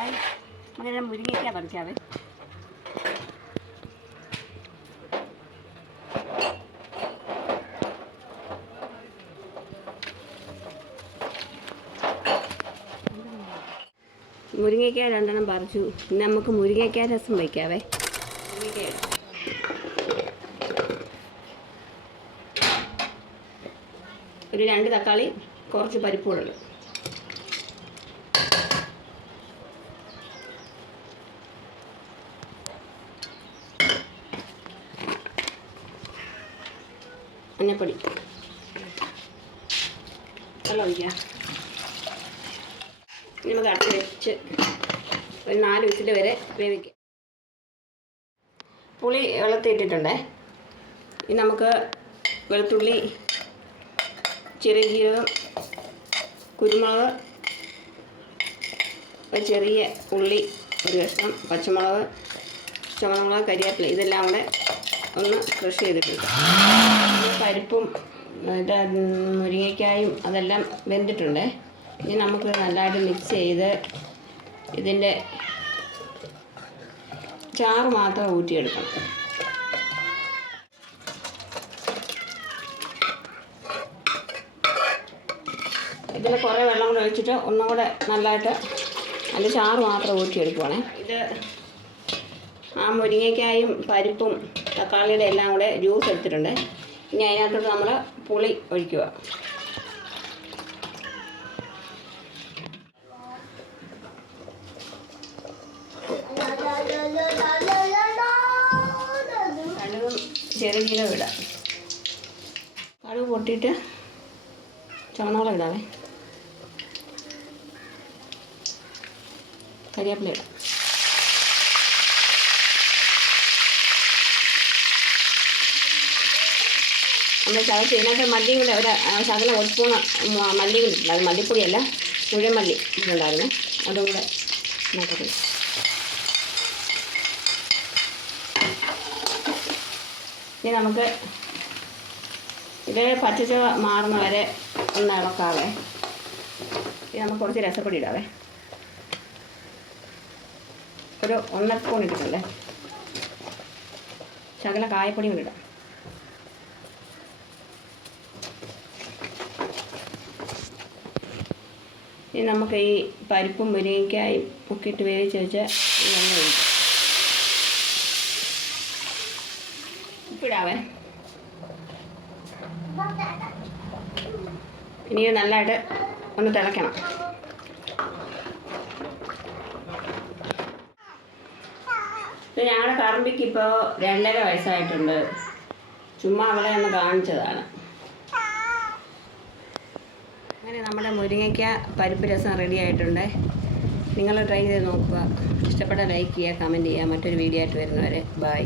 Hi, അങ്ങനെ മുരിങ്ങയ്ക്ക പറിക്കാവേ. മുരിങ്ങയ്ക്ക 2 പറിച്ചു. ഇന്ന് നമുക്ക് മുരിങ്ങയ്ക്ക രസം വയ്ക്കാവേ. ഒരു 2 തക്കാളി, കുറച്ച് പരിപ്പുകളുണ്ട്. മഞ്ഞപ്പൊടി, വെള്ളം ഒഴിക്കാം. നമുക്ക് അടച്ച് വെച്ച് ഒരു 4 വിസിൽ വരെ വേവിക്കാം. പുളി വെള്ളത്തിട്ടിട്ടുണ്ടേ. ഇനി നമുക്ക് വെളുത്തുള്ളി, ചെറിയ ജീരകം, കുരുമുളക്, ഒരു ചെറിയ ഉള്ളി, ഒരു കഷ്ണം പച്ചമുളക്, ചുവന്നമുളക്, കരിവേപ്പില ഇതെല്ലാം കൂടെ ഒന്ന് ക്രഷ് ചെയ്തിട്ടുണ്ട്. പരിപ്പും മുരിങ്ങയ്ക്കായും അതെല്ലാം വെന്തിട്ടുണ്ട്. ഇനി നമുക്ക് നല്ലതായിട്ട് മിക്സ് ചെയ്ത് ഇതിൻ്റെ ചാറ് മാത്രം ഊറ്റിയെടുക്കണം. ഇതിൽ കുറേ വെള്ളം കൂടെ ഒഴിച്ചിട്ട് ഒന്നും കൂടെ നല്ലതായിട്ട് അതിൻ്റെ ചാറ് മാത്രം ഊറ്റിയെടുക്കുവാണേ. ഇത് ആ മുരിങ്ങയ്ക്കായും പരിപ്പും തക്കാളിയുടെ എല്ലാം കൂടെ ജ്യൂസ് എടുത്തിട്ടുണ്ട്. ഇനി അതിനകത്തോട്ട് നമ്മൾ പുളി ഒഴിക്കുക. കടുകും ചെറിയ ജീരകം ഇടാം. കടുക് പൊട്ടിയിട്ട് ചുവന്നമുളക് ഇടാവേ. കരിവേപ്പില ഇടാം. നമ്മൾ ചതച്ച് ഇതിനകത്ത് മല്ലി കൂടെ ഒരു ശകലം 1 സ്പൂൺ മല്ലി കൂടി ഇട്ടില്ല. അത് മല്ലിപ്പൊടിയല്ല, മുഴുവൻ മല്ലി ഇട്ടുണ്ടായിരുന്നു. അതും കൂടെ നോക്കട്ടെ. ഇനി നമുക്ക് ഇത് പച്ചച്ചവ മാറുന്ന വരെ ഒന്ന് ഇളക്കാവേ. ഇനി നമുക്ക് കുറച്ച് രസപ്പൊടി ഇടാവേ. ഒരു 1 സ്പൂൺ ഇട്ടിട്ടുണ്ടേ. ശകല കായപ്പൊടി കൂടി ഇടാം. ഇനി നമുക്ക് ഈ പരിപ്പും മുരിങ്ങയ്ക്കായും ഒക്കെ ഇട്ട് വേവിച്ച് വെച്ച് എണ്ണ ഒഴിക്കാം. ഉപ്പിടാവേ. ഇനി നല്ലതായിട്ട് ഒന്ന് തിളയ്ക്കണം. ഞങ്ങളുടെ കറമ്പിക്ക് ഇപ്പോൾ 2.5 വയസ്സായിട്ടുണ്ട്. ചുമ്മാ അവളെ ഒന്ന് കാണിച്ചതാണ്. അങ്ങനെ നമ്മുടെ മുരിങ്ങയ്ക്ക പരിപ്പ് രസം റെഡി ആയിട്ടുണ്ട്. നിങ്ങൾ ട്രൈ ചെയ്ത് നോക്കുക. ഇഷ്ടപ്പെട്ട ലൈക്ക് ചെയ്യുക, കമൻറ്റ് ചെയ്യുക. മറ്റൊരു വീഡിയോ ആയിട്ട് വരുന്നവരെ ബൈ.